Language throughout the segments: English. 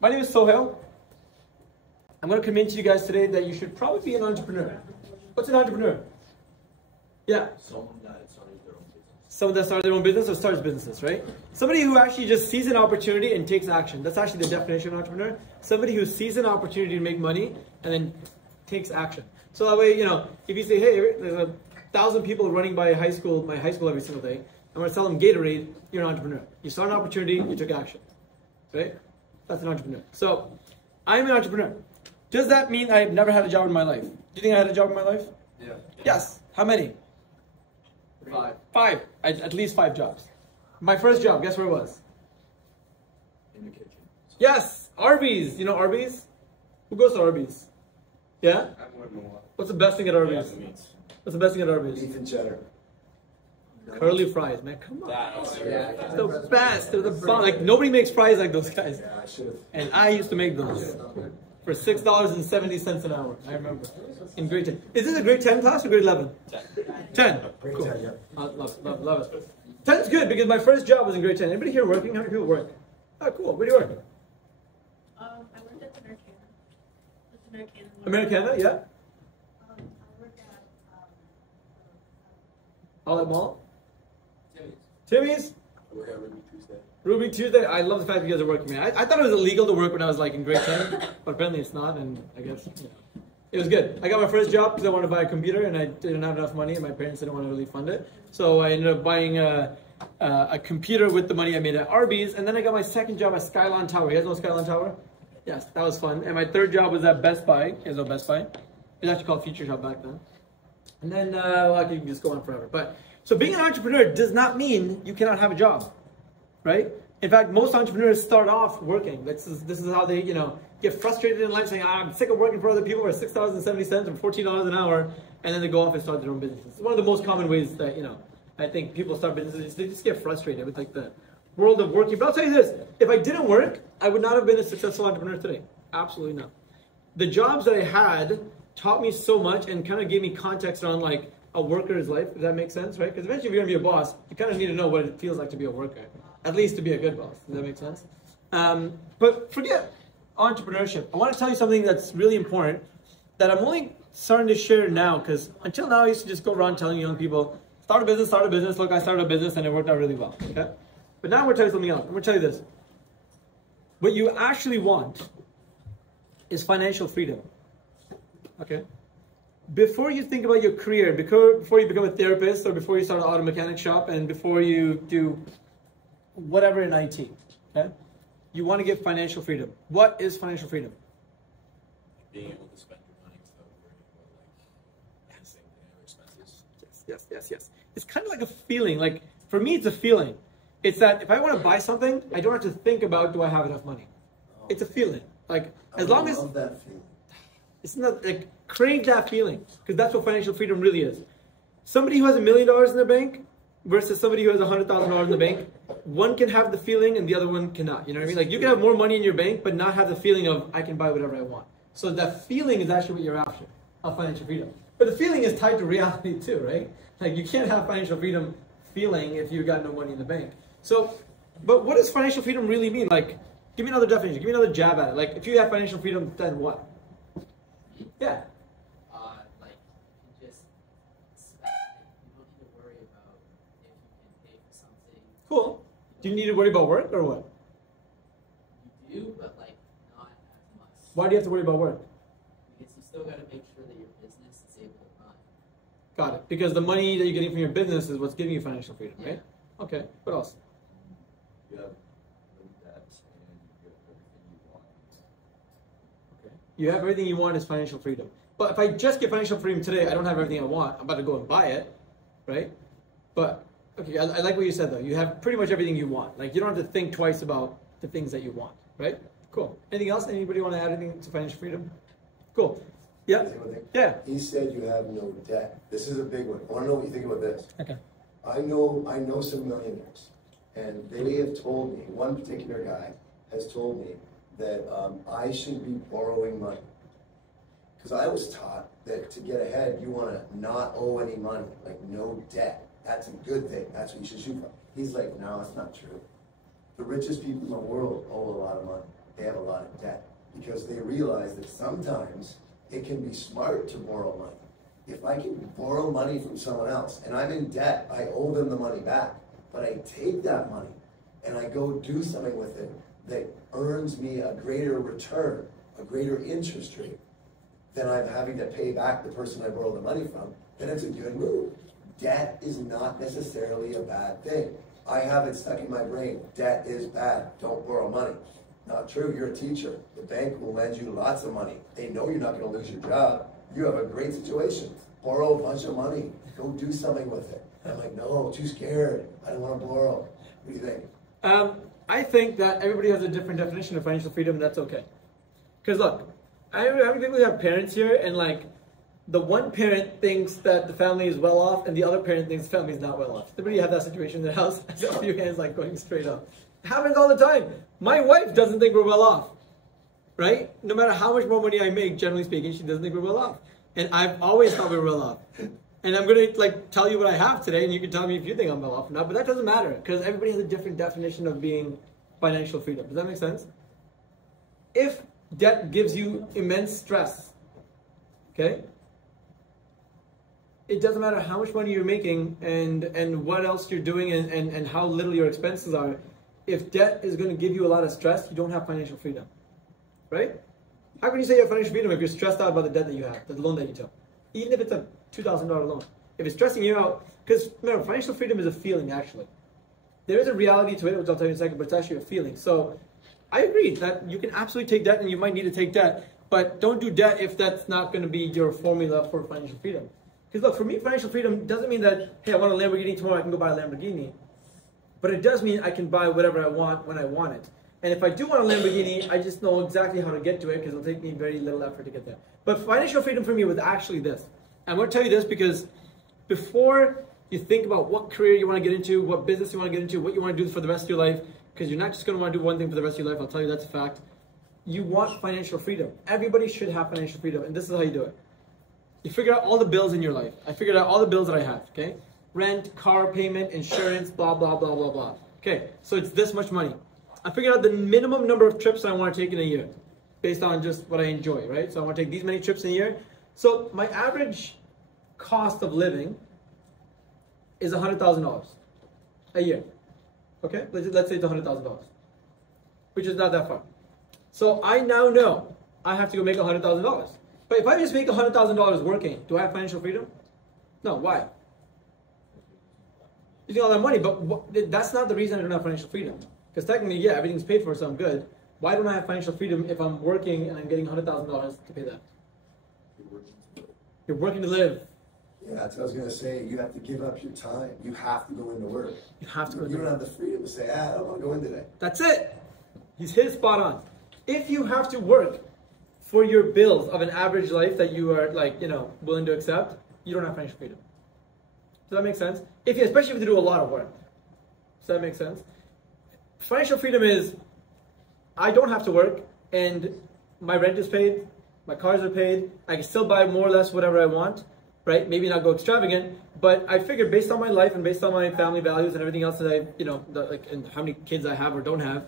My name is Sohail. I'm going to convince you guys today that you should probably be an entrepreneur. What's an entrepreneur? Yeah. Someone that started their own business. Someone that started their own business or starts businesses, right? Somebody who actually just sees an opportunity and takes action. That's actually the definition of an entrepreneur. Somebody who sees an opportunity to make money and then takes action. So that way, if you say, hey, there's 1,000 people running by my high school every single day, I'm going to sell them Gatorade, you're an entrepreneur. You saw an opportunity, you took action, right? That's an entrepreneur. So I'm an entrepreneur. Does that mean I've never had a job in my life? Do you think I had a job in my life? Yeah. Yes. How many? 5. 5. At least 5 jobs. My first job, guess where it was? In the kitchen. Yes, Arby's. You know Arby's? Who goes to Arby's? Yeah? I wouldn't know. What's the best thing at Arby's? What's the best thing at Arby's? Beef and cheddar. Curly fries, man. Come on. Yeah. It's the best. They're the bomb. Like, nobody makes fries like those guys. Yeah, I should have. And I used to make those for $6.70 an hour. I remember. In grade 10. Is this a grade 10 class or grade 11? 10. Cool. Love it. 10's good because my first job was in grade 10. Anybody here working? How many people work? Oh, cool. Where do you work? I worked at the Americana. Americana, yeah. I worked at Outlet Mall. Timmy's. Timmy's. I work at Ruby Tuesday. Ruby Tuesday. I love the fact that you guys are working, man. I thought it was illegal to work when I was like in grade 10, but apparently it's not, and I guess it was good. I got my first job because I wanted to buy a computer and I didn't have enough money and my parents didn't want to really fund it. So I ended up buying a computer with the money I made at Arby's, and then I got my second job at Skyline Tower. You guys know Skyline Tower? Yes, that was fun. And my third job was at Best Buy. You guys know Best Buy? It was actually called Future Shop back then. And then I can just go on forever. But so being an entrepreneur does not mean you cannot have a job, right? In fact, most entrepreneurs start off working. This is how they, get frustrated in life saying, I'm sick of working for other people for $6.70 or $14 an hour, and then they go off and start their own businesses. It's one of the most common ways that, I think people start businesses. They just get frustrated with like the world of working. But I'll tell you this, if I didn't work, I would not have been a successful entrepreneur today. Absolutely not. The jobs that I had taught me so much and kind of gave me context on like a worker's life, if that makes sense, right? Because eventually if you're gonna be a boss, you kind of need to know what it feels like to be a worker, at least to be a good boss. Does that make sense? But forget entrepreneurship. I want to tell you something that's really important that I'm only starting to share now, because until now I used to just go around telling young people, start a business. Look, I started a business and it worked out really well, okay? But now I'm going to tell you something else. I'm going to tell you this. What you actually want is financial freedom, okay? Before you think about your career, before you become a therapist, or before you start an auto mechanic shop, and before you do whatever in IT, okay? You want to get financial freedom. What is financial freedom? Being able to spend your money without worrying about like anything, expenses. Yes. It's kind of like a feeling. Like for me, it's a feeling. It's that if I want to buy something, I don't have to think about, do I have enough money? It's a feeling. Like as long as that feeling. it's not like crave that feeling, because that's what financial freedom really is. Somebody who has $1 million in their bank versus somebody who has $100,000 in the bank, one can have the feeling and the other one cannot. You know what I mean? Like you can have more money in your bank, but not have the feeling of I can buy whatever I want. So that feeling is actually what you're after of financial freedom. But the feeling is tied to reality too, right? Like you can't have financial freedom feeling if you got no money in the bank. So, but what does financial freedom really mean? Like, give me another definition. Give me another jab at it. Like, if you have financial freedom, then what? Yeah. Like, you just spend. You don't need to worry about if you can pay for something. Cool. Do you need to worry about work or what? You do, but like not as much. Why do you have to worry about work? Because you still got to make sure that your business is able to run. Got it. Because the money that you're getting from your business is what's giving you financial freedom, Yeah. right? Okay. What else? You have no debt and you have everything you want. Okay. You have everything you want is financial freedom. But if I just get financial freedom today, I don't have everything I want. I'm about to go and buy it, right? But okay, I like what you said though. You have pretty much everything you want. Like you don't have to think twice about the things that you want, right? Cool. Anything else? Anybody want to add anything to financial freedom? Cool. Yeah. Yeah. He said you have no debt. This is a big one. I want to know what you think about this. Okay. I know some millionaires, and they have told me, one particular guy has told me that I should be borrowing money. Because I was taught that to get ahead, you want to not owe any money, like no debt. That's a good thing. That's what you should shoot for. He's like, no, that's not true. The richest people in the world owe a lot of money. they have a lot of debt because they realize that sometimes it can be smart to borrow money. If I can borrow money from someone else and I'm in debt, I owe them the money back, but I take that money and I go do something with it that earns me a greater return, a greater interest rate than I'm having to pay back the person I borrowed the money from, then it's a good move. Debt is not necessarily a bad thing. I have it stuck in my brain. Debt is bad. Don't borrow money. Not true. You're a teacher. The bank will lend you lots of money. They know you're not going to lose your job. You have a great situation. Borrow a bunch of money. Go do something with it. And I'm like, no, too scared. I don't want to borrow. What do you think? I think that everybody has a different definition of financial freedom, and that's okay. Because look, I think we have parents here, and like, the one parent thinks that the family is well off, and the other parent thinks the family is not well off. Everybody have that situation in their house? I saw a few hands like going straight up. It happens all the time. My wife doesn't think we're well off, right? No matter how much more money I make, generally speaking, she doesn't think we're well off. And I've always thought we were well off. And I'm going to like tell you what I have today, and you can tell me if you think I'm well off or not, but that doesn't matter, because everybody has a different definition of being financial freedom. Does that make sense? If debt gives you immense stress, okay? It doesn't matter how much money you're making and what else you're doing and how little your expenses are. If debt is going to give you a lot of stress, you don't have financial freedom, right? How can you say you have financial freedom if you're stressed out about the debt that you have, the loan that you took? Even if it's a $2,000 loan. If it's stressing you out, because remember, financial freedom is a feeling, actually. There is a reality to it, which I'll tell you in a second, but it's actually a feeling. So I agree that you can absolutely take debt, and you might need to take debt, but don't do debt if that's not going to be your formula for financial freedom. Because look, for me, financial freedom doesn't mean that, hey, I want a Lamborghini tomorrow, I can go buy a Lamborghini. But it does mean I can buy whatever I want when I want it. And if I do want a Lamborghini, I just know exactly how to get to it, because it'll take me very little effort to get there. But financial freedom for me was actually this. I'm going to tell you this because before you think about what career you want to get into, what business you want to get into, what you want to do for the rest of your life, because you're not just going to want to do one thing for the rest of your life, I'll tell you that's a fact. You want financial freedom. Everybody should have financial freedom, and this is how you do it. You figure out all the bills in your life. I figured out all the bills that I have, okay? Rent, car payment, insurance, blah, blah, blah, blah, blah. Okay, so it's this much money. I figured out the minimum number of trips I want to take in a year based on just what I enjoy, right? So I want to take these many trips in a year. So my average cost of living is $100,000 a year, okay? Let's say it's $100,000, which is not that far. So I now know I have to go make $100,000. But if I just make $100,000 working, do I have financial freedom? No, why? You get all that money, but that's not the reason I don't have financial freedom. Because technically, yeah, everything's paid for, so I'm good. Why don't I have financial freedom if I'm working and I'm getting $100,000 to pay that? You're working to live. Yeah, that's what I was going to say. You have to give up your time. You have to go into work. You have to go into You don't work. have the freedom to say, I don't want to go in today. That's it. He's hit spot on. If you have to work for your bills of an average life that you are like, willing to accept, you don't have financial freedom. Does that make sense? Especially if you do a lot of work. Does that make sense? Financial freedom is, I don't have to work, and my rent is paid, my cars are paid, I can still buy more or less whatever I want, right? Maybe not go extravagant, but I figured based on my life and based on my family values and everything else that I, and how many kids I have or don't have,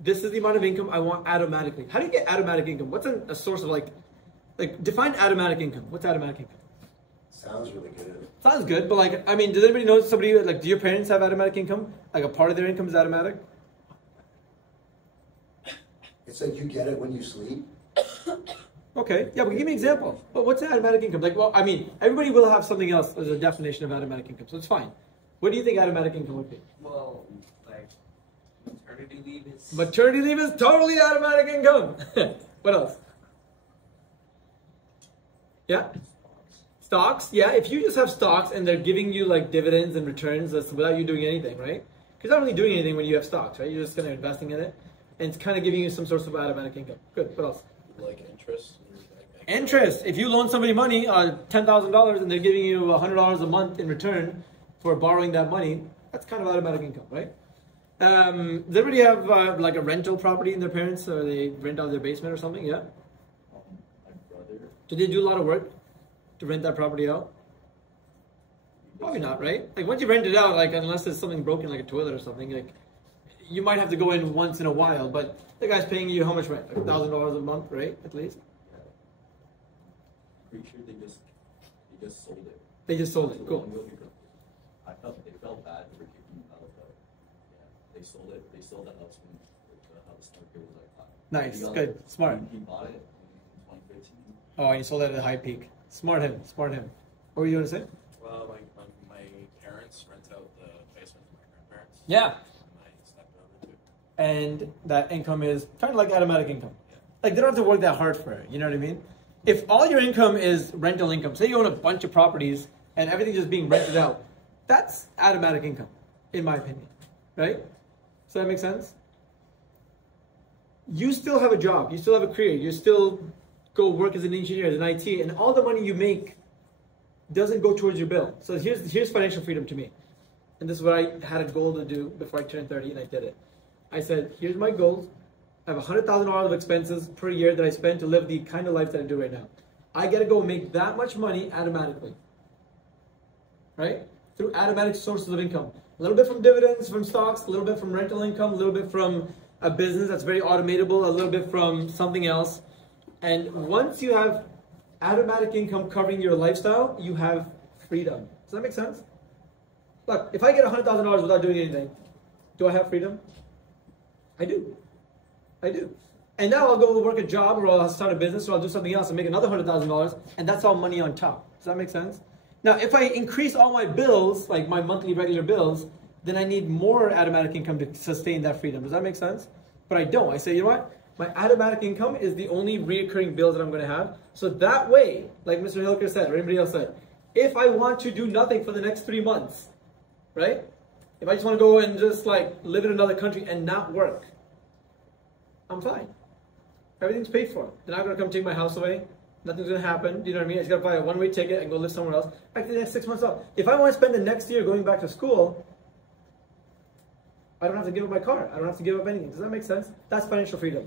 this is the amount of income I want automatically. How do you get automatic income? What's a source of define automatic income? What's automatic income? Sounds really good. Sounds good, but does anybody know somebody, do your parents have automatic income? Like a part of their income is automatic? It's like you get it when you sleep. Okay, yeah, but give me an example. But what's automatic income? Everybody will have something else as a definition of automatic income, so it's fine. What do you think automatic income would be? Well, like maternity leave is. Maternity leave is totally automatic income. What else? Yeah? Stocks, yeah. If you just have stocks and they're giving you dividends and returns without you doing anything, right? Because you're not really doing anything when you have stocks, right? You're just kind of investing in it, and it's kind of giving you some sort of automatic income. Good. What else? Like interest. Interest. If you loan somebody money, $10,000, and they're giving you $100 a month in return for borrowing that money, that's kind of automatic income, right? Does everybody have a rental property in their parents, or they rent out their basement or something? Yeah. My brother. Do they do a lot of work to rent that property out? Probably not, right? Once you rent it out, unless there's something broken, like a toilet or something, you might have to go in once in a while, but the guy's paying you how much rent? Like $1,000 a month, right? At least. Yeah. Pretty sure they just sold it. They just sold it. So Cool. I felt they felt bad for kicking me out, but yeah, they sold it. They sold the house when the house market was like hot. Nice. He got Good. it. Smart. He bought it in 2015. Oh, and you sold that at a high peak. Smart him. Smart him. What were you going to say? Well, my parents rent out the basement to my grandparents. Yeah. And my stepbrother too. And that income is kind of like automatic income. Yeah. Like they don't have to work that hard for it. You know what I mean? If all your income is rental income, say you own a bunch of properties and everything's just being rented out, that's automatic income, in my opinion. Right? Does that make sense? You still have a job. You still have a career. You still go work as an engineer, as an IT, and all the money you make doesn't go towards your bill. So here's financial freedom to me. And this is what I had a goal to do before I turned 30, and I did it. I said, here's my goals. I have $100,000 of expenses per year that I spend to live the kind of life that I do right now. I get to go make that much money automatically. Right? Through automatic sources of income. A little bit from dividends, from stocks, a little bit from rental income, a little bit from a business that's very automatable, a little bit from something else. And once you have automatic income covering your lifestyle, you have freedom. Does that make sense? Look, if I get $100,000 without doing anything, do I have freedom? I do. I do. And now I'll go work a job, or I'll start a business, or I'll do something else and make another $100,000, and that's all money on top. Does that make sense? Now, if I increase all my bills, like my monthly regular bills, then I need more automatic income to sustain that freedom. Does that make sense? But I don't. I say, you know what? My automatic income is the only recurring bills that I'm going to have. So that way, like Mr. Hilker said, or anybody else said, if I want to do nothing for the next 3 months, right? If I just want to go and just like live in another country and not work, I'm fine. Everything's paid for. They're not going to come take my house away. Nothing's going to happen. You know what I mean? I just got to buy a one-way ticket and go live somewhere else. Back to the next 6 months off. If I want to spend the next year going back to school, I don't have to give up my car. I don't have to give up anything. Does that make sense? That's financial freedom.